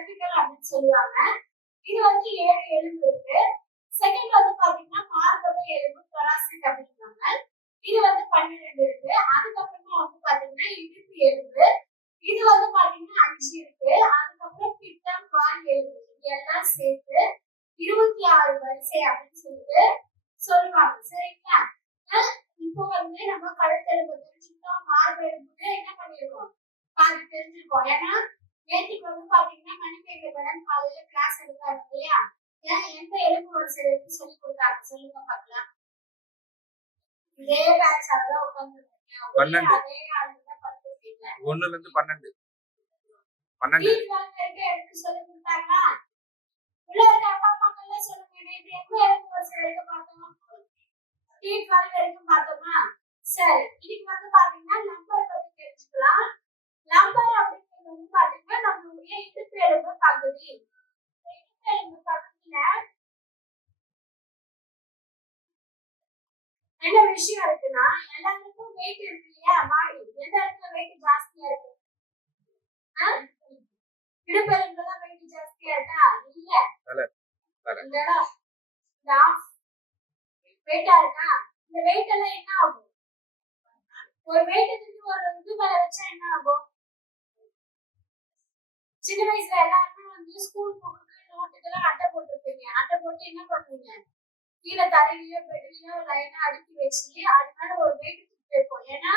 cervical அப்படின்னு சொல்லுவாங்க. இது வந்து 7 எலும்பு இருக்கு. செகண்ட் வந்து பாத்தீங்கன்னா மார்பக எலும்பு thoracic அப்படின்றாங்க. இது வந்து 12 இருக்கு. அதுக்கப்புறமா வந்து பாத்தீங்கன்னா இடுப்பு எலும்பு, இது வந்து பாத்தீங்கன்னா 5 இருக்கு. அதுக்கப்புறம் பித்தம், வால் எலும்பு இதெல்லாம் சேர்த்து 26 வரிசை அப்படின்னு சொல்லிட்டு சொல்லுவாங்க. சரிங்களா? இப்போ வந்து நம்ம கழுத்தெலும்பு தெரிஞ்சுக்கிட்டோம், மார்பு எலும்புக்கு என்ன பண்ணிருக்கோம் பாதி தெரிஞ்சிருக்கோம். ஏன்னா நேற்றுக்கு வந்து பாத்தீங்கன்னா மணிமேகலை மேடம் காலையில கிளாஸ் எடுத்தாங்க இல்லையா? ஏன் எந்த எலும்பு வரிசை இருக்கு சொல்லி கொடுத்தாங்க, சொல்லுங்க பார்க்கலாம். இதே பேட்ச் அதான் உட்காந்துருக்கீங்க, அதே ஆளுதான் படுத்துருக்கீங்க. 1 ல இருந்து 12 எடுத்து சொல்லி கொடுத்தாங்களா? உள்ள இருக்க அப்பா அம்மாக்கெல்லாம் சொல்லுங்க, நேற்று எந்த எலும்பு வரிசை எடுக்க பார்த்தோம்? T12 வரைக்கும் பார்த்தோமா? சரி, இன்னைக்கு வந்து பாத்தீங்கன்னா நம்பர் பத்தி தெரிஞ்சுக்கலாம். நம்பர் அப்படிங்கிறது வந்து பாத்தீங்கன்னா நம்மளுடைய இடுப்பு எலும்பு பகுதி. இடுப்பு எலும்பு பகுதியில என்ன விஷயம் இருக்குன்னா, எல்லாருக்கும் வெயிட் இருக்கு இல்லையா? பாடி எந்த இடத்துல வெயிட் ஜாஸ்தியா இருக்கு? இடுப்பு எலும்புல தான் வெயிட் ஜாஸ்தியா இருக்கா? இல்ல, இந்த இடம் வெயிட்டா இருக்கா? இந்த வெயிட் எல்லாம் என்ன ஆகும்? ஒரு வெயிட் தூக்கி ஒரு இது மேல வச்சா என்ன ஆகும்? சின்ன வயசுல எல்லாருமே வந்து ஸ்கூல் புக்கு நோட்டுக்கெல்லாம் அட்டை போட்டுருப்பீங்க. அட்டை போட்டு என்ன பண்ணுவீங்க? கீழே தரையிலயோ பெட்லயோ லைனா அடுக்கி வச்சு அது மேல ஒரு வெயிட் தூக்கி வைப்போம். ஏன்னா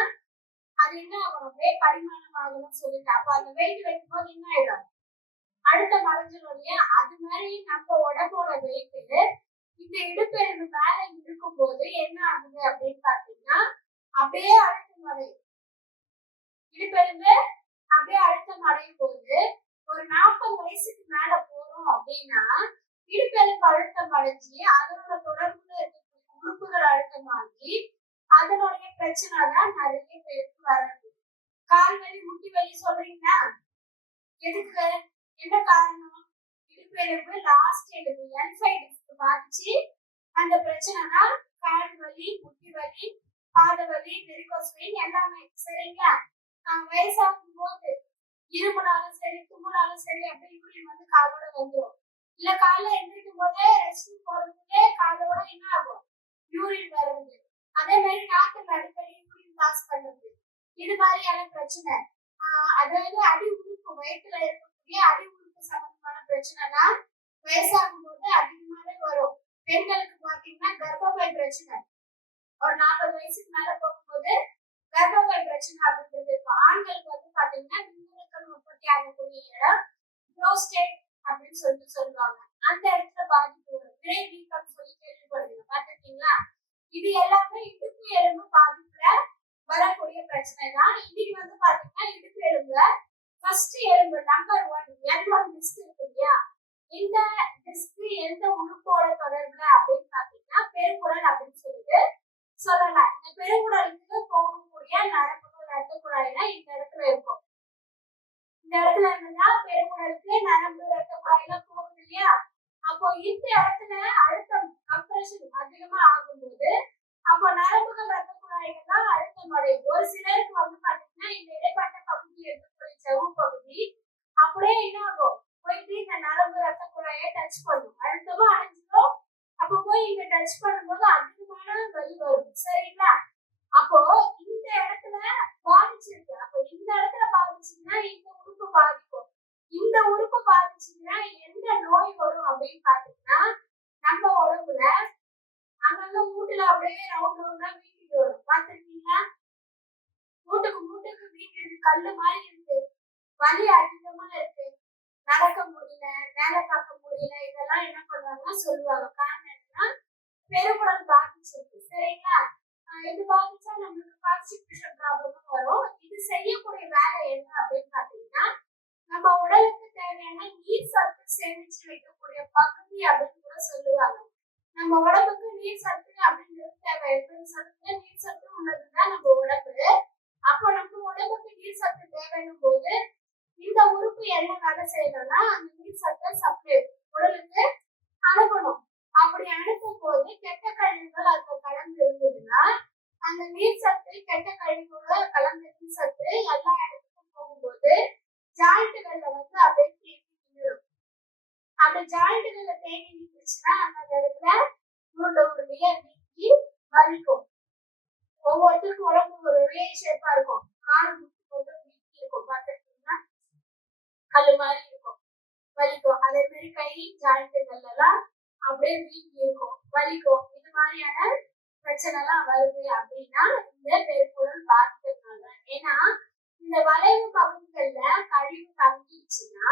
அது என்ன ஆகணும்? அப்படியே படிமானம் ஆகணும்னு சொல்லிட்டு. அப்ப அந்த வெயிட் வைக்கும்போது என்ன ஆயிடும்? அழுத்தம் அடைஞ்சிடும் இல்லையா? அது மாதிரி நம்ம உடம்போட வெயிட் இந்த இடுப்பு எலும்பு மேல இருக்கும் போது என்ன ஆகுது அப்படின்னு பாத்தீங்கன்னா அப்படியே அழுத்தம் அடையும். இடுப்பு எலும்பு அப்படியே அழுத்தம் அடையும் போது ஒரு 40 வயசுக்கு மேல போறோம் அப்படின்னா இடுப்பு எலும்பு அழுத்தம் அடைஞ்சி அதனோட தொடர்புல இருக்கக்கூடிய உறுப்புகள் அழுத்தமாகி அதனுடைய பிரச்சனை தான் நிறைய பேருக்கு வராது. கால் வலி, முட்டி வலி சொல்றீங்கன்னா எதுக்கு? என்ன காரணம்? இடுப்பு எலும்பு லாஸ்ட் எலும்பு L5 டிஸ்க் பாதிச்சு அந்த பிரச்சனை தான் கால் வலி, முட்டி வலி, பாத வலி, வெரிகோஸ் வெயின் எல்லாமே. சரிங்களா? வயசாகும் போது இருமுனாலும் சரி, தும்முனாலும் சரி அப்படியே யூரின் வந்து காலோட வந்துடும். இல்ல காலைல எந்திரிக்கும் போதே ரெஸ்ட் போறதுக்கே காலோட என்ன ஆகும்? யூரின் வருது. அதே மாதிரி நாக்குல அடிக்கடி யூரின் பாஸ் பண்ணுது. இது மாதிரியான பிரச்சனை. அதாவது அடி உறுப்பு, வயிற்றுல இருக்கக்கூடிய அடி உறுப்பு சம்பந்தமான பிரச்சனைலாம் வயசாகும் போது அதிகமாவே வரும். பெண்களுக்கு பாத்தீங்கன்னா கர்ப்பப்பை பிரச்சனை ஒரு 40 வயசுக்கு மேல போகும்போது கர்ப்பப்பை பிரச்சனை அப்படின்றது இருக்கும். ஆண்களுக்கு வந்து பாத்தீங்கன்னா விந்தணுக்கள் உற்பத்தி ஆகக்கூடிய இடம் புரோஸ்டேட் அப்படின்னு சொல்லுவாங்க. அந்த இடத்துல பாதிப்பு வரும். விரை வீக்கம் சொல்லி கேள்விப்படுவீங்க, பாத்துருக்கீங்களா? இது எல்லாமே இடுப்பு எலும்பு பாதிப்புல வரக்கூடிய பிரச்சனை தான். இன்னைக்கு வந்து பாத்தீங்கன்னா இடுப்பு எலும்புல ஃபர்ஸ்ட் எலும்பு நம்பர் 1 L1 டிஸ்க் இருக்கு இல்லையா? இந்த டிஸ்க் எந்த உறுப்போட தொடர்புல அப்படின்னு பாத்தீங்கன்னா பெருங்குடல் அப்படின்னு சொல்லிட்டு சொல்லலாம். இந்த பெருங்குடலுக்கு போகக்கூடிய நரம்புகள் ரத்த குழாயில இந்த இடத்துல இருக்கும். இந்த இடத்துல இருந்தா பெருங்குடலுக்கு நரம்பு ரத்த குழாயில போகுது இல்லையா? அப்போ இந்த இடத்துல அழுத்தம் கம்ப்ரஷன் அதிகமா ஆகும்போது அப்போ நரம்புகள் ரத்த குழாய்கள் தான் அழுத்தம் அடையும். ஒரு சிலருக்கு வந்து பாத்தீங்கன்னா இந்த இடைப்பட்ட பகுதியில் இருக்கக்கூடிய செவு பகுதி அப்படியே என்ன ஆகும்? போயிட்டு இந்த நரம்பு ரத்த குழாயை டச் பண்ணும், அழுத்தமா அடைஞ்சிடும். அப்போ போய் இங்க டச் பண்ணும்போது அதிகமான வலி வரும். சரிங்களா? அப்போ இந்த இடத்துல பாதிச்சிருக்கு. அப்போ இந்த இடத்துல பாதிச்சுன்னா இந்த உறுப்பு பாதிக்கும். இந்த உறுப்பு பாதிச்சுன்னா எந்த நோய் வரும் அப்படின்னு பாத்தீங்கன்னா நம்ம உடம்புல அங்கங்க மூட்டுல அப்படியே ரவுண்ட் ரவுண்டா வீங்கிட்டு வரும். பாத்துருக்கீங்களா? மூட்டுக்கு வீங்கிட்டு கல்லு மாதிரி இருக்கு, வலி அதிகமா இருக்கு, நடக்க முடியல, வேலை பார்க்க முடியல, இதெல்லாம் என்ன பண்ணுவாங்கன்னா சொல்லுவாங்க. காரணம் என்னன்னா பெருங்குடல் பாதிச்சிருக்கு. சரிங்களா? இது பாதிச்சா நம்மளுக்கு கான்ஸ்டிபேஷன் ப்ராப்ளமும் வரும். இது செய்யக்கூடிய வேலை என்ன அப்படின்னு பாத்தீங்கன்னா நம்ம உடலுக்கு தேவையான நீர் சத்து சேமிச்சு வைக்கக்கூடிய பகுதி அப்படின்னு கூட சொல்லுவாங்க. நம்ம உடம்புக்கு நீர் சத்து அப்படிங்கிறது தேவை. சத்து நீர் சத்து உள்ளதுதான் நம்ம உடம்பு. அப்போ நம்ம உடம்புக்கு நீர் சத்து தேவைன்னும் போது இந்த உறுப்பு என்ன வேலை செய்யணும்னா அந்த நீர் சத்தை சப்ளை உடலுக்கு அனுப்பணும். அப்படி அனுப்பும் போது கெட்ட கழிவுகள் அதுல கலந்து இருந்ததுன்னா அந்த நீர் சத்து கெட்ட கழிவுகளோட கலந்த நீர் சத்து எல்லா இடத்துக்கும் போகும்போது ஜாயிண்ட்டுகள்ல வந்து அப்படியே தேங்கி நின்றுடும். ஜாயிண்ட்கள்ல தேங்கி நின்றுச்சுன்னா அந்த இடத்துல உருண்டை உருண்டையா நீக்கி வலிக்கும். ஒவ்வொருத்தருக்கும் உடம்பு ஒரு ஒரே ஷேப்பா இருக்கும். கால் முட்டு போட்டு நீக்கி இருக்கும், பார்த்துருக்கீங்கன்னா கல்லு மாதிரி இருக்கும், வலிக்கும். அதே மாதிரி கை ஜாயிண்ட்கள் எல்லாம் அப்படியே வீங்கி இருக்கும், வலிக்கும். இது மாதிரியான பிரச்சனை எல்லாம் வருது அப்படின்னா இந்த பெருங்குடல் பாதிக்கிறதுனால. ஏன்னா இந்த வளைவு பகுதிகள்ல கழிவு தங்கிடுச்சுன்னா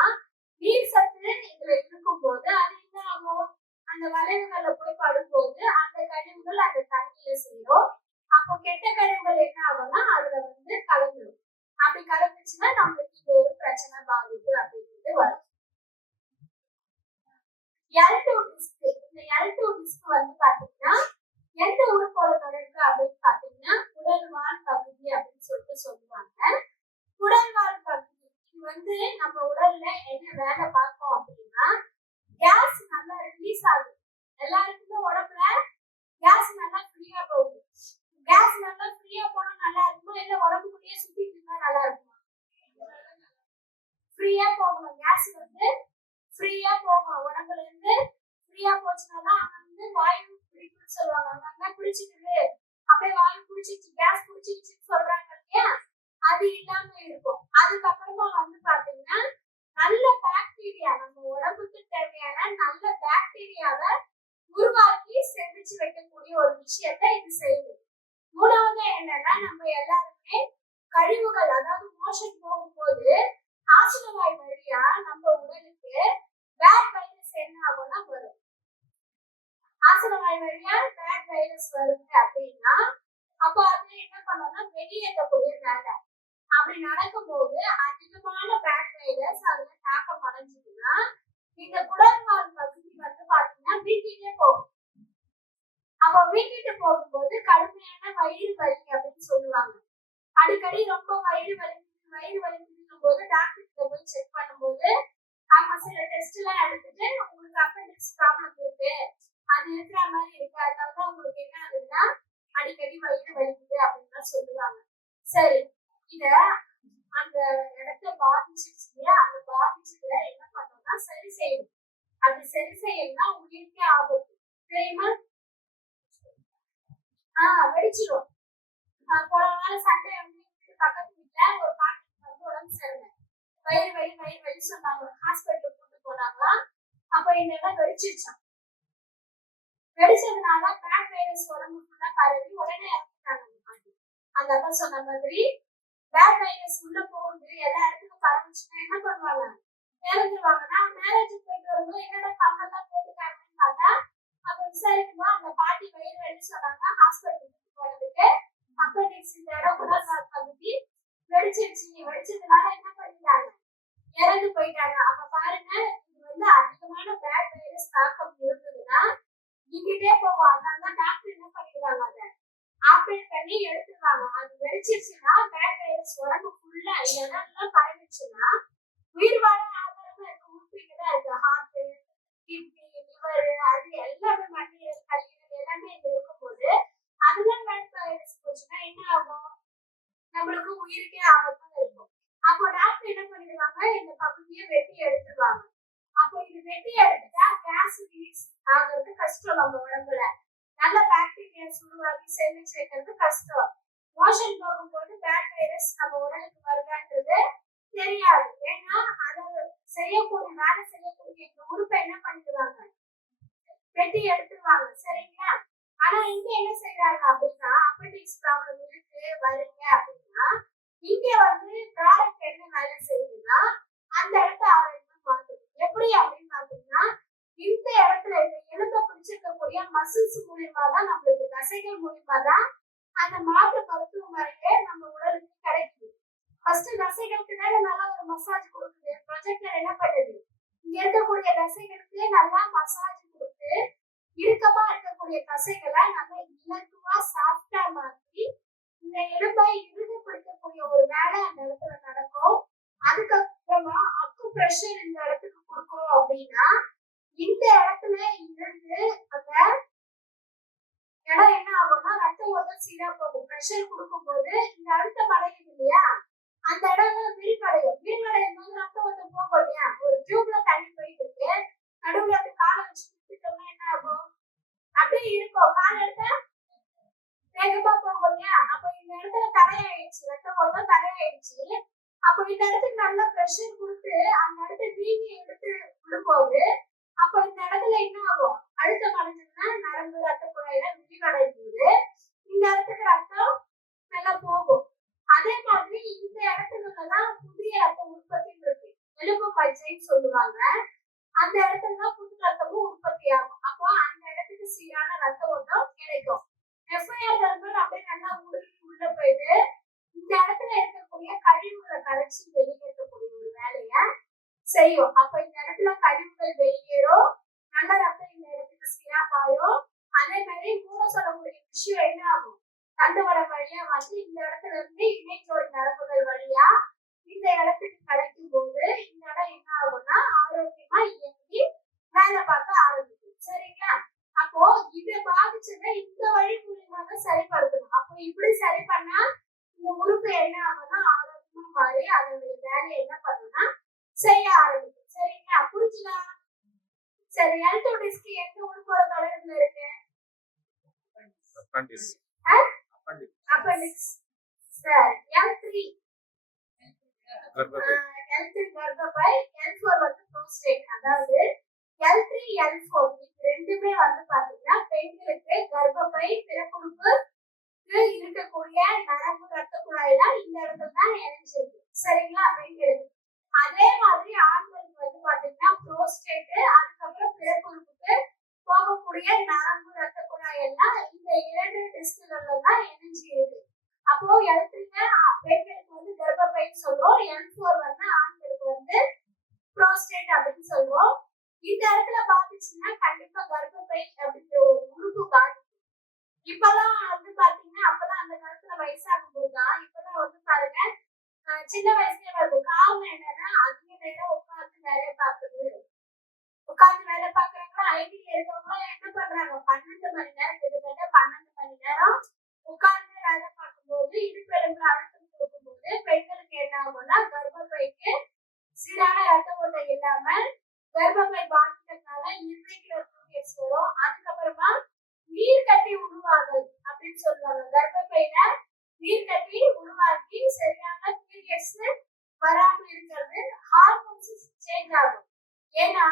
நீர் சத்து இதுல இருக்கும் போது அது என்ன ஆகும், அந்த வளைவுகள்ல போய் படும்போது அந்த கழிவுகள் அந்த தண்ணியில சேரும். அப்போ கெட்ட கழிவுகள் என்ன ஆகும்னா அதுல வந்து கலந்துடும். அப்படி கலந்துச்சுன்னா நம்மளுக்கு இந்த ஒரு பிரச்சனை பாதிப்பு அப்படிங்கிறது வரும். L2 disk. இந்த L2 டிஸ்க் வந்து பாத்தீங்கன்னா எந்த உறுப்போட தொடர்பு அப்படின்னு பாத்தீங்கன்னா குடல்வால் பகுதி அப்படின்னு சொல்லுவாங்க. குடல்வால் பகுதி இது வந்து நம்ம உடல்ல என்ன வேலை பார்க்கும் அப்படின்னா கேஸ் நல்லா ரிலீஸ் ஆகுது. எல்லாருக்குமே உடம்புல கேஸ் நல்லா ஃப்ரீயா போகுது. கேஸ் நல்லா ஃப்ரீயா போனா நல்லா இருக்குமா, இல்ல உடம்புக்குள்ளேயே சுத்திட்டு இருந்தா நல்லா இருக்குமா? ஃப்ரீயா போகணும். கேஸ் வந்து ஃப்ரீயா போகணும். உடம்புல இருந்து ஃப்ரீயா போச்சுன்னா அங்க வந்து வாயு பிடிக்குன்னு சொல்லுவாங்க. அங்க பிடிச்சிட்டு அப்படியே வாயு பிடிச்சிச்சு, கேஸ் பிடிச்சிச்சுன்னு சொல்றாங்க இல்லையா, அது இல்லாம இருக்கும். அதுக்கப்புறமா வந்து பாத்தீங்கன்னா நல்ல பாக்டீரியா, நம்ம உடம்புக்கு தேவையான நல்ல பாக்டீரியாவை உருவாக்கி சேமிச்சு வைக்கக்கூடிய ஒரு விஷயத்த இது செய்யுது. மூணாவது என்னன்னா நம்ம எல்லாருமே கழிவுகள், அதாவது மோஷன் போகும்போது ஆசனவாய் வழியா நம்ம உடலுக்கு பேட் வைரஸ் என்ன ஆகும்னா வரும். ஆசனவாய் வழியா பேட் வைரஸ் வருது அப்படின்னா அப்போ அது என்ன பண்ணணும்னா வெளியேற்றக்கூடிய வேலை. அப்படி நடக்கும்போது அதிகமான பேட் வைரஸ் அதுல தாக்கம் அடைஞ்சதுன்னா இந்த குடல்வால் பகுதி வந்து பாத்தீங்கன்னா வீங்கிட்டே போகும். அப்போ வீங்கிட்டு போகும்போது கடுமையான வயிறு வலி அப்படின்னு சொல்லுவாங்க. அடிக்கடி ரொம்ப வயிறு வலிக்கும் போது டாக்டர் கிட்ட போய் செக் பண்ணும்போது அவங்க சில டெஸ்ட் எல்லாம் எடுத்துட்டு உங்களுக்கு அப்பெண்டிக்ஸ் ப்ராப்ளம் இருக்கு, அது இருக்கிற மாதிரி இருக்கு, அதனாலதான் உங்களுக்கு என்ன ஆகுதுன்னா அடிக்கடி வயிறு வலிக்குது அப்படின்னு சொல்லுவாங்க. சரி, இத அந்த இடத்த பாதிச்சிச்சு இல்லையா, அந்த பாதிச்சதுல என்ன பண்ணணும்னா சரி செய்யணும். அது சரி செய்யணும்னா உயிருக்கே ஆபத்து தெரியுமா? வெடிச்சிடும். போன வாரம் சண்டை பக்கத்து வீட்டுல ஒரு பாட்டிக்கு வந்து உடம்பு சரியில்லை, வயிறு வலி சொன்னாங்க. ஹாஸ்பிட்டலுக்கு கூட்டு போனாங்களா, அப்ப என்னெல்லாம் வெடிச்சிருச்சான். வெடிச்சதுனால பேட் வைரஸ் உடம்பு ஃபுல்லா பரவி உடனே இறந்துட்டாங்க. அந்த அப்பா சொன்ன மாதிரி பேட் வைரஸ் உள்ள போகுது, எல்லா இடத்துக்கும் பரவுச்சுன்னா என்ன பண்ணுவாங்க, இறந்துருவாங்க. நான் மேரேஜுக்கு போயிட்டு வரும்போது என்னோட கம்மெல்லாம் போட்டுக்காங்கன்னு பார்த்தா அப்ப விசாரிக்கும்போது அந்த பாட்டி வயிறு வலி சொன்னாங்க. ஹாஸ்பிட்டலுக்கு போனதுக்கு அப்பெண்டிக்ஸ் இந்த இடம் குடல்வால் பகுதி வெடிச்சிருச்சு. வெடிச்சதுனால என்ன பண்ணிட்டாங்க, இறந்து போயிட்டாங்க. அப்ப பாருங்க, இது வந்து அதிகமான பேட் வைரஸ் தாக்கம் இருந்ததுன்னா இங்கிட்டே போகும். அதனால டாக்டர் என்ன பண்ணிடுவாங்க, அதை ஆப்ரேட் பண்ணி எடுத்துருவாங்க. அது வெடிச்சிருச்சுன்னா பேட் வைரஸ் உடம்பு ஃபுல்லா இடம்லாம் பரவிச்சுன்னா உயிர் வாழ ஆதாரமா இருக்க உறுப்பிங்க தான் இருக்கு. ஹார்ட், கிட்னி, லிவர், அது எல்லாமே மண்ணீரல், கல்லீரல் எல்லாமே இங்க இருக்கும்போது அதுதான் பேட் வைரஸ் போச்சுன்னா என்ன ஆகும், நம்மளுக்கு உயிருக்கே ஆபத்தா இருக்கும். அப்போ டாக்டர் என்ன பண்ணிடுவாங்க, இந்த பகுதியை வெட்டி எடுத்துருவாங்க. அப்போ இது வெட்டி எடுத்துட்டா கேஸ் ரிலீஸ் ஆகுறது கஷ்டம். நம்ம உடம்புல நல்ல பாக்டீரியாஸ் உருவாக்கி சேமிச்சு வைக்கிறது கஷ்டம். மோஷன் போகும்போது பேட் வைரஸ் நம்ம உடலுக்கு வருதான்றது தெரியாது. ஏன்னா அதை செய்யக்கூடிய வேலை செய்யக்கூடிய இந்த உறுப்பை என்ன பண்ணிடுவாங்க, வெட்டி எடுத்துருவாங்க. சரிங்களா? ஆனா இங்க என்ன செய்யறாங்க அப்படின்னா அப்பெண்டிக்ஸ் ப்ராப்ளம் இருக்கு வருங்க அப்படின்னா இங்க வந்து ப்ராடக்ட் என்ன வேலை செய்யுதுன்னா அந்த இடத்த ஆரோக்கியமா மாத்துது. எப்படி அப்படின்னு பாத்தீங்கன்னா இந்த இடத்துல இந்த எலும்பை பிடிச்சிருக்கக்கூடிய மசில்ஸ் மூலியமா தான், நம்மளுக்கு தசைகள் மூலியமா தான் அந்த மாற்று மருத்துவ முறையே நம்ம உடலுக்கு கிடைக்குது. ஃபர்ஸ்ட் தசைகளுக்கு நேர நல்லா ஒரு மசாஜ் கொடுக்குது. ப்ரொஜெக்டர் என்ன பண்ணுது, இங்க இருக்கக்கூடிய தசைகளுக்கு நல்லா மசாஜ் கொடுத்து இறுக்கமா இருக்கக்கூடிய தசைகளை நல்லா இலகுவா சாஃப்டா மாற்றி இந்த எலும்பை இறுதிப்படுத்தக்கூடிய ஒரு வேலை அந்த இடத்துல நடக்கும். அதுக்கப்புறமா அக்கு பிரஷர் இந்த இடத்துக்கு கொடுக்குறோம் அப்படின்னா இந்த இடத்துல இருந்து அந்த இடம் என்ன ஆகும்னா ரத்த ஓட்டம் சீரா போகும். பிரஷர் கொடுக்கும் போது இந்த அழுத்தம் அடையுது இல்லையா, அந்த இடம் விரிவடையும். விரிவடையும் போது ரத்த ஓட்டம் போகும் இல்லையா, ஒரு டியூப்ல தண்ணி போயிட்டு இருக்கு, நடுவுல ப்ரெஷர் கொடுத்து அந்த இடத்த நீங்க எடுத்து விடும்போது அப்ப இந்த இடத்துல என்ன ஆகும்? அழுத்தம் அடைஞ்சதுன்னா நரம்பு ரத்த குழாயில விரிவடையும் போது இந்த இடத்துக்கு ரத்தம் நல்லா போகும். அதே மாதிரி இந்த இடத்துலதான் புதிய ரத்த உற்பத்தி இருக்கு, எலும்பு பச்சைன்னு சொல்லுவாங்க. அந்த இடத்துலதான் புது ரத்தமும் உற்பத்தி ஆகும். அப்போ அந்த இடத்துக்கு சீரான ரத்த ஓட்டம் கிடைக்கும். எஃப்ஐஆர் அப்படியே நல்லா ஊடுருவி உள்ள போயிட்டு இந்த இடத்துல இருக்கக்கூடிய கழிவுகளை கரைச்சி வெளியேற்றக்கூடிய ஒரு வேலைய செய்யும். அப்ப இந்த இடத்துல கழிவுகள் வெளியேறும், நல்ல ரத்தம் இந்த இடத்துக்கு சீரா பாயும். அதே மாதிரி மூலம் சொல்லக்கூடிய விஷயம் என்ன ஆகும்? தண்டுவடம் வழியா வந்து இந்த இடத்துல இருந்து இணைச்சோடி நரம்புகள் வழியா இந்த இடத்துக்கு கிடைக்கும் போது இந்த இடம் என்ன ஆகும்னா ஆரோக்கியமா இயங்கி வேலை பார்க்க ஆரம்பிக்கும். சரிங்களா? அப்போ இதை பாதிச்சதை இந்த வழி மூலியமாக சரிப்படுத்தணும். அப்போ இப்படி சரி பண்ணா இந்த உறுப்பு என்ன ஆகும்னா ஆரோக்கியமா மாறி அதனுடைய வேலையை என்ன பண்ணும்னா செய்ய ஆரம்பிக்கும். சரிங்களா? புரிஞ்சுதா? சரி, எல்டோ டிஸ்க் எந்த உறுப்போட தொடர்புல இருக்கு? அப்பெண்டிக்ஸ். சரி, L3 கர்ப்பப்பை, L4 வந்து புரோஸ்டேட். அதாவது L3 L4 இது ரெண்டுமே வந்து பாத்தீங்கன்னா பெண்களுக்கு கர்ப்பப்பை பிறப்புறுப்பு இருக்கக்கூடிய நரம்பு ரத்த குழாயில இந்த இடத்துல தான் இணைஞ்சிருக்கு. சரிங்களா? பெண்களுக்கு. அதே மாதிரி ஆண்களுக்கு வந்து பாத்தீங்கன்னா புரோஸ்டேட், அதுக்கப்புறம் பிறப்புறுப்புக்கு போகக்கூடிய நரம்பு ரத்த குழாய் எல்லாம் இந்த இரண்டு டிஸ்குகள்ல தான் இணைஞ்சி இருக்கு. அப்போ L3 பெண்களுக்கு வந்து கர்ப்பப்பைன்னு சொல்றோம், L4 வந்து ஆண்களுக்கு வந்து புரோஸ்டேட் அப்படின்னு சொல்றோம். இந்த இடத்துல பாத்துச்சுன்னா கண்டிப்பா கர்ப்பப்பை அப்படிங்கிற ஒரு உறுப்பு பாதிக்கும். இப்பெல்லாம் வந்து பாத்தீங்கன்னா அப்பெல்லாம் அந்த காலத்துல வயசாகும் போதுதான் இப்பெல்லாம் வந்து பாருங்க சின்ன வயசுல வருது. காரணம் என்னன்னா அதிக நேரம் உட்கார்ந்து வேலை பார்க்குது. உட்கார்ந்து வேலை பார்க்கறவங்க ஐடில இருக்கவங்க என்ன பண்றாங்க? 12 மணி நேரம், கிட்டத்தட்ட 12 மணி நேரம் உட்கார்ந்து வேலை பார்க்கும்போது இடுப்பெலும்பு அழுத்தம் கொடுக்கும்போது பெண்களுக்கு என்ன ஆகும்னா கர்ப்பப்பைக்கு சீரான ரத்த ஓட்டம் இல்லாம கர்ப்பப்பை பாதிக்கிறதுனால irregular periods வரும். அதுக்கப்புறமா நீர் கட்டி உருவாகுது அப்படின்னு சொல்லுவாங்க. கர்ப்பப்பையில நீர் கட்டி உருவாக்கி சரியான பீரியட்ஸ் வராம இருக்கிறது. ஹார்மோன்ஸ் சேஞ்ச் ஆகும். ஏன்னா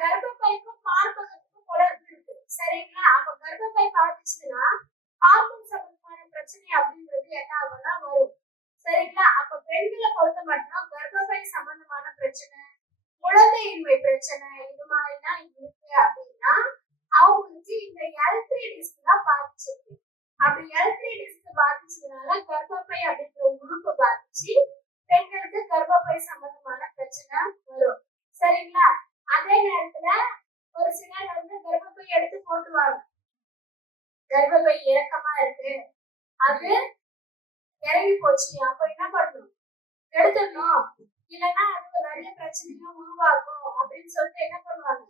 கர்ப்பப்பைக்கும் மார்பகத்துக்கும் தொடர்பு இருக்கு. சரிங்களா? அப்ப கர்ப்பப்பை பாதிச்சுன்னா ஹார்மோன் சம்பந்தமான பிரச்சனை அப்படின்றது என்ன ஆகும்னா வரும். சரிங்களா? அப்ப பெண்களை பொறுத்த மட்டும் கர்ப்பப்பை சம்பந்தமான பிரச்சனை, குழந்தையின்மை பிரச்சனை இது மாதிரிலாம் இருக்கு அப்படின்னா அவங்களுக்கு இந்த L3 டிஸ்க் தான் பாதிச்சிருக்கு. அப்படி L3 டிஸ்க் பாதிச்சதுனால கர்ப்பப்பை அப்படிங்கிற உறுப்பு பாதிச்சு பெண்களுக்கு கர்ப்பப்பை சம்பந்தமான பிரச்சனை வரும். சரிங்களா? அதே நேரத்துல ஒரு சிலர் வந்து கர்ப்பப்பை எடுத்து போட்டுவாங்க. கர்ப்பப்பை இறக்கமா இருக்கு, அது இறங்கி போச்சு, அப்ப என்ன பண்ணணும்? எடுத்துடணும், இல்லைன்னா அது நிறைய பிரச்சனையும் உருவாக்கும் அப்படின்னு சொல்லிட்டு என்ன பண்ணுவாங்க?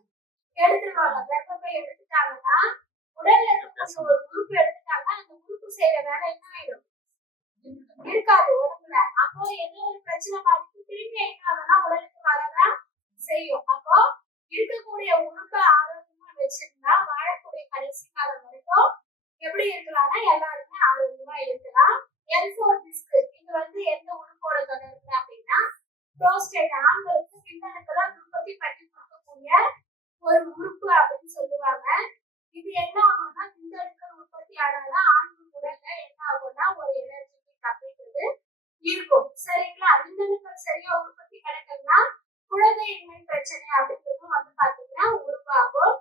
எடுத்துருவாங்க. கர்ப்பப்பை எடுத்துட்டாங்கன்னா உடல்ல இருக்கக்கூடிய ஒரு உறுப்பு எடுத்துட்டாங்கன்னா அந்த உறுப்பு செய்யற வேலை என்ன ஆயிடும்? இருக்காது உடம்புல. அப்போ ஏதோ ஒரு பிரச்சனை பார்த்து திரும்பி என்ன ஆகும்னா உடலுக்கு வரதான் செய்யும். அப்போ இருக்கக்கூடிய உறுப்பை ஆரோக்கியமா வச்சிருந்தா வாழக்கூடிய கடைசி காலம் வரைக்கும் எப்படி இருக்கலாம்னா எல்லாருமே ஆரோக்கியமா இருக்கலாம். L4 டிஸ்க் இது வந்து எந்த உறுப்போட தொடர்பு அப்படின்னா புரோஸ்டேட், ஆண்களுக்கு பின்னணுக்களை உற்பத்தி பண்ணி கொடுக்கக்கூடிய ஒரு உறுப்பு அப்படின்னு சொல்லுவாங்க. இது என்ன ஆகும்னா விந்தணுக்கள் உற்பத்தி ஆனாதான் ஆண்கள் உடல்ல என்ன ஆகும்னா ஒரு எனர்ஜெட்டிக் அப்படின்றது இருக்கும். சரிங்களா? விந்தணுக்கள் சரியா உற்பத்தி கிடைக்கலன்னா குழந்தையின்மை பிரச்சனை அப்படின்றதும் வந்து பாத்தீங்கன்னா உருவாகும்.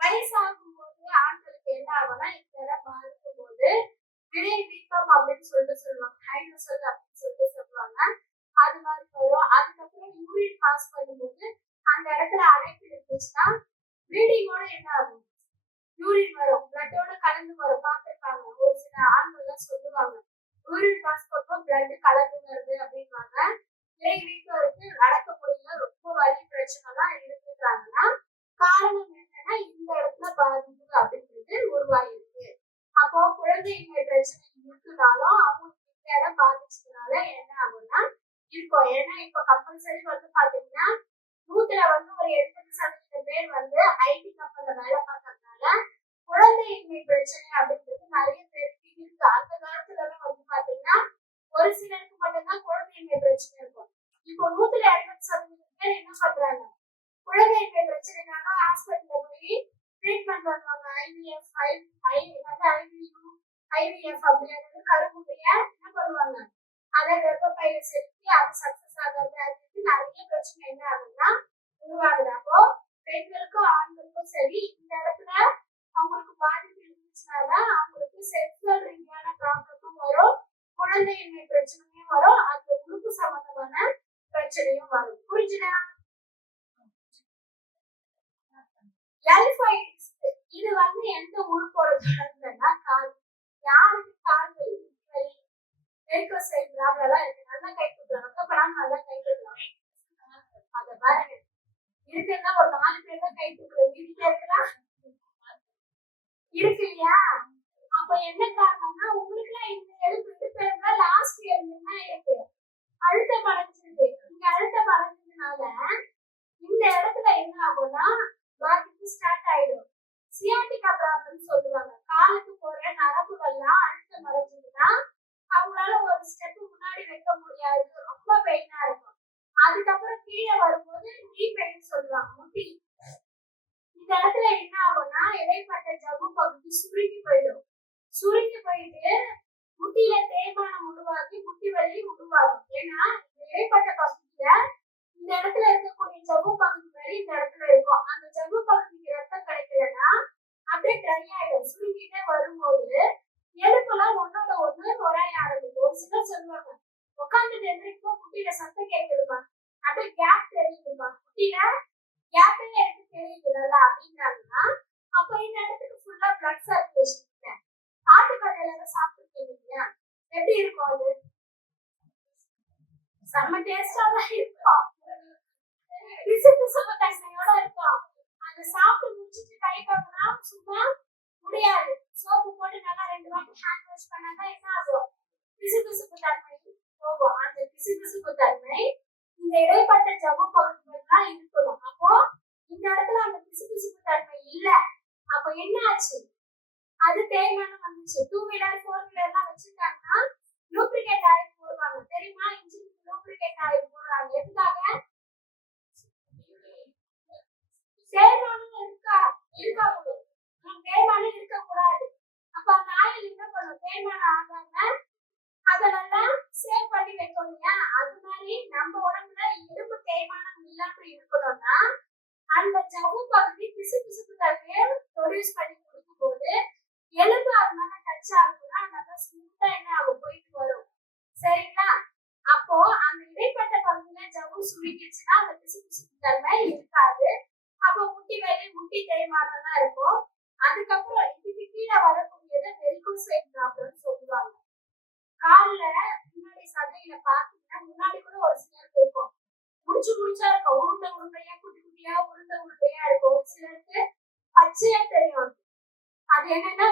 வயசாகும் போது ஆண்களுக்கு என்ன ஆகும்னா இந்த பாதிக்கும் போது விடை வீக்கம் அப்படின்னு சொல்லுவாங்க, ஹைட்ரோசல் அப்படின்னு சொல்லுவாங்க. அது மாதிரி வரும். அதுக்கப்புறம் யூரின் பாஸ் பண்ணும்போது அந்த இடத்துல அடைப்பு இருந்துச்சுன்னா ப்ளீடிங்கோட என்ன ஆகும்? யூரின் வரும், பிளட்டோட கலந்து வரும். பார்த்துருப்பாங்க ஒரு சில ஆண்கள்லாம் சொல்லுவாங்க யூரின் பாஸ் பண்ணும்போது பிளட் கலந்து வருது அப்படின்வாங்க. விடை வீக்கம் இருக்கு, நடக்க முடியல, ரொம்ப வலி பிரச்சனை எல்லாம் இருக்குறாங்கன்னா காரணம் என்னன்னா இந்த இடத்துல பாதிப்பு அப்படின்றது உருவாயிருக்கு. அப்போ குழந்தையின்மை பிரச்சனை இருக்குனாலும் அவங்களுக்கு இந்த இடம் பாதிச்சதுனால என்ன ஆகும்னா இருக்கும். ஏன்னா இப்ப கம்பல்சரி வந்து பாத்தீங்கன்னா 100ல வந்து ஒரு 80% பேர் வந்து ஐடி கம்பெனில வேலை பார்க்கறதுனால குழந்தையின்மை பிரச்சனை அப்படின்றது நிறைய பேருக்கு இருக்கு. அந்த காலத்துல எல்லாம் வந்து பாத்தீங்கன்னா ஒரு சிலருக்கு மட்டும்தான் குழந்தையின்மை பிரச்சனை இருக்கும். இப்போ 180% பேர் என்ன பண்றாங்க, குழந்தையின்மை பிரச்சனைக்காக ஹாஸ்பிட்டல்ல போய் ட்ரீட்மெண்ட் பண்ணுவாங்க. ஐவிஎஃப், ஐவிஎஃப் அப்படிங்கிறது கருமுட்டைய என்ன பண்ணுவாங்க, அதை கர்ப்பப்பையில செலுத்தி அது சக்சஸ் ஆகிறது அப்படின்னு நிறைய பிரச்சனை என்ன ஆகுதுன்னா உருவாகுது. அப்போ பெண்களுக்கும் ஆண்களுக்கும் சரி, இந்த இடத்துல அவங்களுக்கு பாதிப்பு இருந்துச்சுனால அவங்களுக்கு செக்ஷுவல் ரீதியான ப்ராப்ளமும் வரும், குழந்தையின்மை பிரச்சனையும் வரும், அந்த உறுப்பு சம்பந்தமான பிரச்சனையும் வரும். புரிஞ்சுதா? எல்ஃபைட்டிஸ் இது எந்த உறுப்போட தொடர்புனா கால். யாருக்கு கால் வலி, வலி, வெரிகோசைல் ப்ராப்ளம் இருக்கு, நல்லா கை கொடுக்குறாங்க, அப்பப்படாம நல்லா கை கொடுக்குறாங்க. அத பாருங்க, இருக்குன்னா ஒரு 4 பேர் தான் கை கொடுக்குறோம், வீட்டுல இருக்கலாம் இருக்கு இல்லையா? அப்ப என்ன காரணம்னா உங்களுக்கு எல்லாம் இந்த இடுப்பு லாஸ்ட் இயர் என்ன இருக்கு, அழுத்தம் அடைஞ்சிருக்கு. இங்க அழுத்தம் அடைஞ்சதுனால இந்த இடத்துல என்ன ஆகும்னா பாதிப்பு ஸ்டார்ட் ஆயிடும். சியாட்டிகா ப்ராப்ளம் சொல்லுவாங்க. காலுக்கு போற நரம்புகள்லாம் அழுத்தம் அடைஞ்சதுன்னா அவங்களால ஒரு ஸ்டெப் முன்னாடி வைக்க முடியாது, ரொம்ப பெயினா இருக்கும். அதுக்கப்புறம் கீழே வரும்போது நீ பெயின் சொல்லுவாங்க, முட்டி. இந்த இடத்துல என்ன ஆகும்னா இடைப்பட்ட ஜவ்வு பகுதி சுருங்கி போயிடும். சுருங்கி போயிட்டு முட்டியில தேய்மானம் உருவாக்கி முட்டி வலி உருவாகும். ஏன்னா இடைப்பட்ட பகுதியில இந்த இடத்துல இருக்கக்கூடிய ஜவ்வு பகுதி மாதிரி இந்த இடத்துல இருக்கும். அந்த ஜவ்வு பகுதிக்கு ரத்தம் கிடைக்கலன்னா அப்படியே ட்ரை ஆயிடும். சுருங்கிட்டே வரும்போது எலும்பெல்லாம் ஒன்னோட ஒண்ணு உரைய ஆரம்பிக்கும். ஒரு சிலர் சொல்லுவாங்க, உட்காந்துட்டு எந்திரிப்போ முட்டியில சத்தம் கேட்குதுமா, அப்படியே கேப் தெரியுதுமா, முட்டியில கேப்பே எனக்கு தெரியுது நல்லா அப்படின்னாங்கன்னா அப்ப இந்த இடத்துக்கு ஃபுல்லா பிளட் சர்க்குலேஷன் இல்லை. ஆட்டுக்கடை எல்லாரும் சாப்பிட்டுருக்கீங்க இல்லையா? எப்படி இருக்கும் அது? செம்ம டேஸ்டா தான் இருக்கும், பிசு பிசுப்பு தன்மையோட இருக்கும். அதை சாப்பிட்டு முடிச்சுட்டு கை கழுவினா சும்மா முடியாது. சோப்பு போட்டு நல்லா 2 வாட்டி ஹேண்ட் வாஷ் பண்ணாதான் என்ன ஆகும், பிசு பிசுப்பு தன்மை போகும். அந்த பிசு பிசுப்பு தன்மை இந்த இடைப்பட்ட ஜவ்வு பகுதிகள்லாம் இருக்கணும். அப்போ இந்த இடத்துல அந்த பிசு பிசுப்பு தன்மை இல்ல. அப்ப என்ன ஆச்சு, அது தேய்மானம் வந்துச்சு. 2 வீலர் 4 வீலர் எல்லாம் வச்சிருக்காங்கன்னா லூப்ரிகேட் ஆயில் போடுவாங்க, தெரியுமா? இன்ஜினுக்கு லூப்ரிகேட் ஆயில் போடுறாங்க. எதுக்காக? தேய்மானம் இருக்காது, தேய்மானம் இருக்கக்கூடாது. அப்ப அந்த ஆயில் என்ன பண்ணும், தேய்மானம் ஆகாம அதை நல்லா சேவ் பண்ணி வைக்கணும் இல்லையா? அது மாதிரி நம்ம உடம்புல எலும்பு தேய்மானம் இல்லாம இருக்கணும்னா அந்த ஜவ்வு பகுதி பிசு பிசுப்பு தன்மையை ப்ரொடியூஸ் பண்ணி கொடுக்கும் போது எலும்பு அது மாதிரி டச் ஆகுதுன்னா நல்லா ஸ்மூத்தா என்ன ஆகும், போயிட்டு வரும். சரிங்களா? அப்போ அந்த இடைப்பட்ட பகுதியில ஜவ்வு சுருங்கிடுச்சுன்னா அந்த பிசு பிசுப்பு தன்மை இருக்காது. அப்போ முட்டி வலி, முட்டி தேய்மானம் தான் இருக்கும். அதுக்கப்புறம் இதுக்கு கீழே வரக்கூடியது வெரிகோசைல் ப்ராப்ளம் சொல்லுவாங்க. கால்ல முன்னாடி சதையில பாத்தீங்கன்னா முன்னாடி கூட ஒரு சிலருக்கு இருக்கும், முடிச்சா இருக்கும், உருண்டையா குட்டி குட்டியா உருண்டையா இருக்கும். ஒரு சிலருக்கு பச்சையா தெரியும். அது என்னன்னா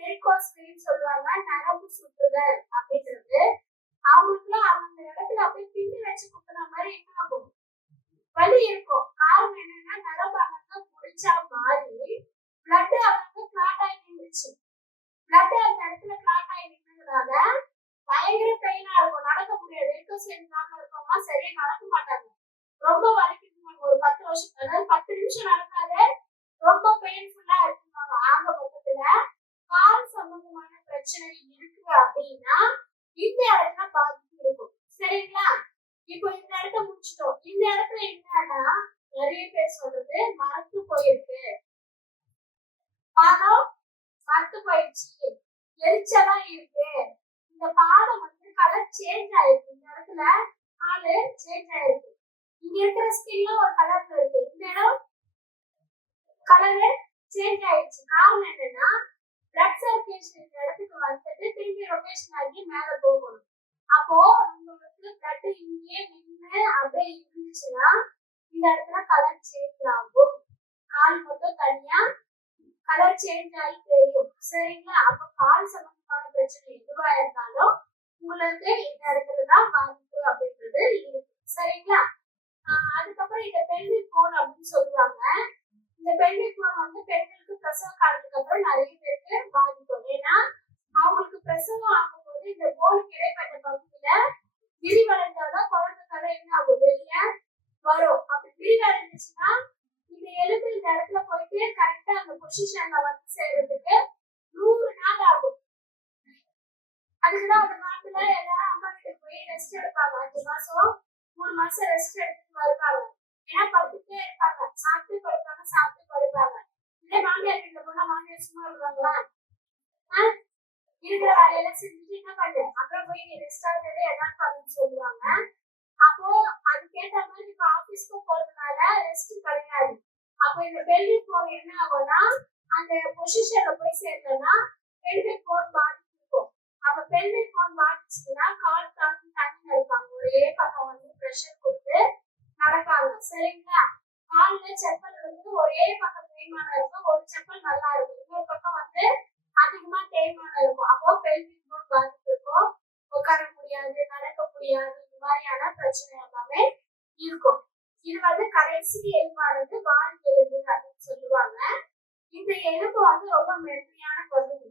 வெரிகோஸ் வெயின் சொல்லுவாங்க, நரம்பு சுற்றுதல் அப்படின்றது. அவங்களுக்குலாம் அந்த இடத்துல அப்படியே பின்னி வச்சு குத்துற மாதிரி என்ன ஆகும், வலி இருக்கும். காரணம் என்னன்னா நரம்பு அங்க முடிச்சா மாதிரி பிளட் அங்க கிளாட் ஆகி நின்றுச்சு. பிளட் அந்த இடத்துல கிளாட் ஆகி நின்றதுனால பயங்கர பெயினா இருக்கும், நடக்க முடியாது. வெரிகோசைல் ப்ராப்ளம் இருக்கவங்க சரியா நடக்க மாட்டாங்க, ரொம்ப வலிக்குது. ஒரு 10 வருஷம், அதாவது 10 நிமிஷம் நடந்தாலே ரொம்ப பெயின்ஃபுல்லா இருக்குவாங்க. ஆக மொத்தத்துல கால் சம்பந்தமான பிரச்சனை இருக்கு அப்படின்னா இந்த இடத்துல பாதிப்பு இருக்கும். சரிங்களா? இப்போ இந்த இடத்த முடிச்சிட்டோம். இந்த இடத்துல என்னன்னா நிறைய பேர் சொல்றது மரத்து போயிருக்கு, பாதம் மரத்து போயிடுச்சு, எரிச்சலா இருக்கு, இந்த பாதம் கலர் சேஞ்ச் ஆயிருக்கு, இந்த இடத்துல ஆளு சேஞ்ச் ஆயிருக்கு. இங்க இருக்கிற ஸ்கின்ல ஒரு கலர்ல இருக்கு, இந்த இடம் கலரு சேஞ்ச் ஆயிடுச்சு. காரணம் என்னன்னா பிளட் சர்க்குலேஷன் இந்த இடத்துக்கு வந்துட்டு திரும்பி ரொட்டேஷன் ஆகி மேல போகணும். அப்போ உங்களுக்கு பிளட் இங்கே நின்று அப்படியே இருந்துச்சுன்னா இந்த இடத்துல கலர் சேஞ்ச் ஆகும். கால் மட்டும் தனியா கலர் சேஞ்ச் ஆகி தெரியும். சரிங்களா? அப்ப கால் சம்பந்தமான பிரச்சனை எதுவா இருந்தாலும் உங்களுக்கு இந்த இடத்துலதான் பாதிப்பு அப்படின்றது இருக்கு. சரிங்களா? அதுக்கப்புறம் இந்த பெல்விக் போன் அப்படின்னு சொல்லுவாங்க. இந்த பெல்விக் போன் பெண்களுக்கு பிரசவ காலத்துக்கு அப்புறம் நிறைய பேருக்கு பாதிக்கும். ஏன்னா அவங்களுக்கு பிரசவம் ஆகும்போது இந்த போனுக்கு இடைப்பட்ட பகுதியில விரிவடைந்தாதான் குழந்தை தான் என்ன ஆகும், வெளிய வரும். அப்படி விரிவடைஞ்சிச்சுன்னா இந்த எலும்பு இந்த இடத்துல போயிட்டு கரெக்டா அந்த பொசிஷன்ல வந்து சேர்றதுக்கு 100 நாள் ஆகும். அதுக்குதான் அந்த காலத்துல எல்லாரும் அம்மா வீட்டுக்கு போய் ரெஸ்ட் எடுப்பாங்க. 5 மாசம் 3 மாசம் ரெஸ்ட் எடுத்துட்டு வருவாங்க. ஏன்னா படுத்துட்டே இருப்பாங்க, சாப்பிட்டு படுப்பாங்க, சாப்பிட்டு படுப்பாங்க. இதே மாமியார் வீட்டுல போனா மாமியார் சும்மா விடுவாங்களா? இருக்கிற வேலையெல்லாம் செஞ்சுட்டு என்ன பண்ணு, அப்புறம் போய் நீ ரெஸ்ட் ஆகுறது என்னன்னு பண்ணுன்னு சொல்லுவாங்க. அப்போ அதுக்கேற்ற மாதிரி இப்ப ஆபீஸ்க்கு போறதுனால ரெஸ்ட் கிடையாது. அப்போ இந்த பெல்விக் போன் என்ன ஆகும்னா அந்த பொசிஷன்ல போய் சேர்ந்தோம்னா பெல்விக் போன் பாதிக்கும். அப்ப பெல்விக் போன் பாதிச்சுன்னா கால் தாண்டி தண்ணி இருப்பாங்க, ஒரே பக்கம் வந்து ப்ரெஷர் கொடுத்து நடப்பாங்க. சரிங்களா? கால்ல செப்பல் வந்து ஒரே பக்கம் தேய்மானம் இருக்கும், ஒரு செப்பல் நல்லா இருக்கும், இன்னொரு பக்கம் வந்து அதிகமா தேய்மானம் இருக்கும். அப்போ பெல்விக் போன் பாதிப்பு இருக்கும், உட்கார முடியாது, நடக்க முடியாது, இந்த மாதிரியான பிரச்சனை எல்லாமே இருக்கும். இது வந்து கடைசி எலும்பானது வால் எலும்பு அப்படின்னு சொல்லுவாங்க. இந்த எலும்பு வந்து ரொம்ப மென்மையான பகுதி.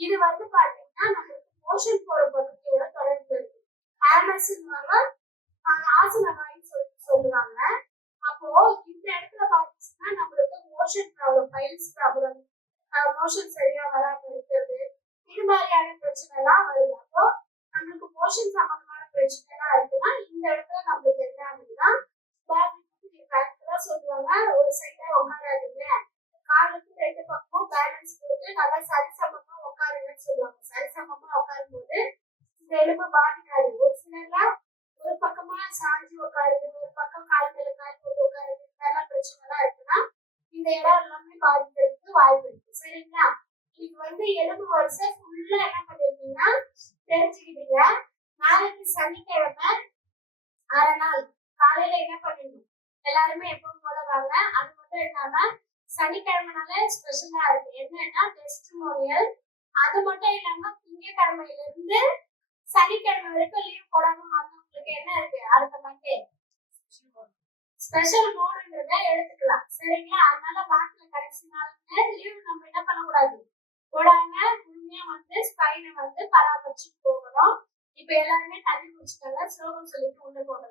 இது வந்து பாத்தீங்கன்னா நம்மளுக்கு மோஷன் போற பகுதியோட தொடர்பு இருக்கு. ஆசன வாயின்னு சொல்லுவாங்க. அப்போ இந்த இடத்துல பாத்தீங்கன்னா நம்மளுக்கு motion problem, files problem, motion சரியா வராம இருக்கிறது, இது மாதிரியான பிரச்சனை எல்லாம் வருது. அப்போ நம்மளுக்கு மோஷன் சம்பந்தமான பிரச்சனை எல்லாம் இருக்குன்னா இந்த இடத்துல நம்மளுக்கு என்ன ஆகுதுன்னா சொல்லுவாங்க, ஒரு சைடா உட்காராதீங்க, காலுக்கு 2 பக்கமும் பேலன்ஸ் கொடுத்து நல்லா சரிசமமா உட்காருங்கன்னு சொல்லுவாங்க. சரிசமமா உட்காரும் போது இந்த எலும்பு பாதிக்காது. ஒரு சிலர்லாம் ஒரு பக்கமா சாஞ்சி உட்காருது, ஒரு பக்கம் கால் மேல கால் போட்டு உட்காருது, இதெல்லாம் பிரச்சனை எல்லாம் இருக்குன்னா இந்த இடம் எல்லாமே பாதிக்கிறதுக்கு வாய்ப்பு இருக்கு. சரிங்களா? இது வந்து எலும்பு வரிசை ஃபுல்லா என்ன பண்ணிருக்கீங்கன்னா தெரிஞ்சுக்கிட்டீங்க. நாளைக்கு சனிக்கிழமை அரை நாள் காலையில என்ன பண்ணிடணும், எல்லாருமே எப்பவும் போல வாங்க. அது மட்டும் இல்லாம சனிக்கிழமைனால ஸ்பெஷலா இருக்கு என்னன்னா டெஸ்டிமோனியல். அது மட்டும் இல்லாம திங்கட்கிழமையில இருந்து சனிக்கிழமை வரைக்கும் லீவ் போடாம வந்தவங்களுக்கு என்ன இருக்கு, அடுத்த மண்டே ஸ்பெஷல் மோடுன்றத எடுத்துக்கலாம். சரிங்களா? அதனால வாரத்துல கடைசி நாள் லீவ் நம்ம என்ன பண்ணக்கூடாது, போடாம முழுமையா வந்து ஸ்பைனை வந்து பராமரிச்சுட்டு போகணும். இப்ப எல்லாருமே தண்ணி குடிச்சுட்டாங்க, ஸ்லோகம் சொல்லிட்டு உள்ள போகணும்.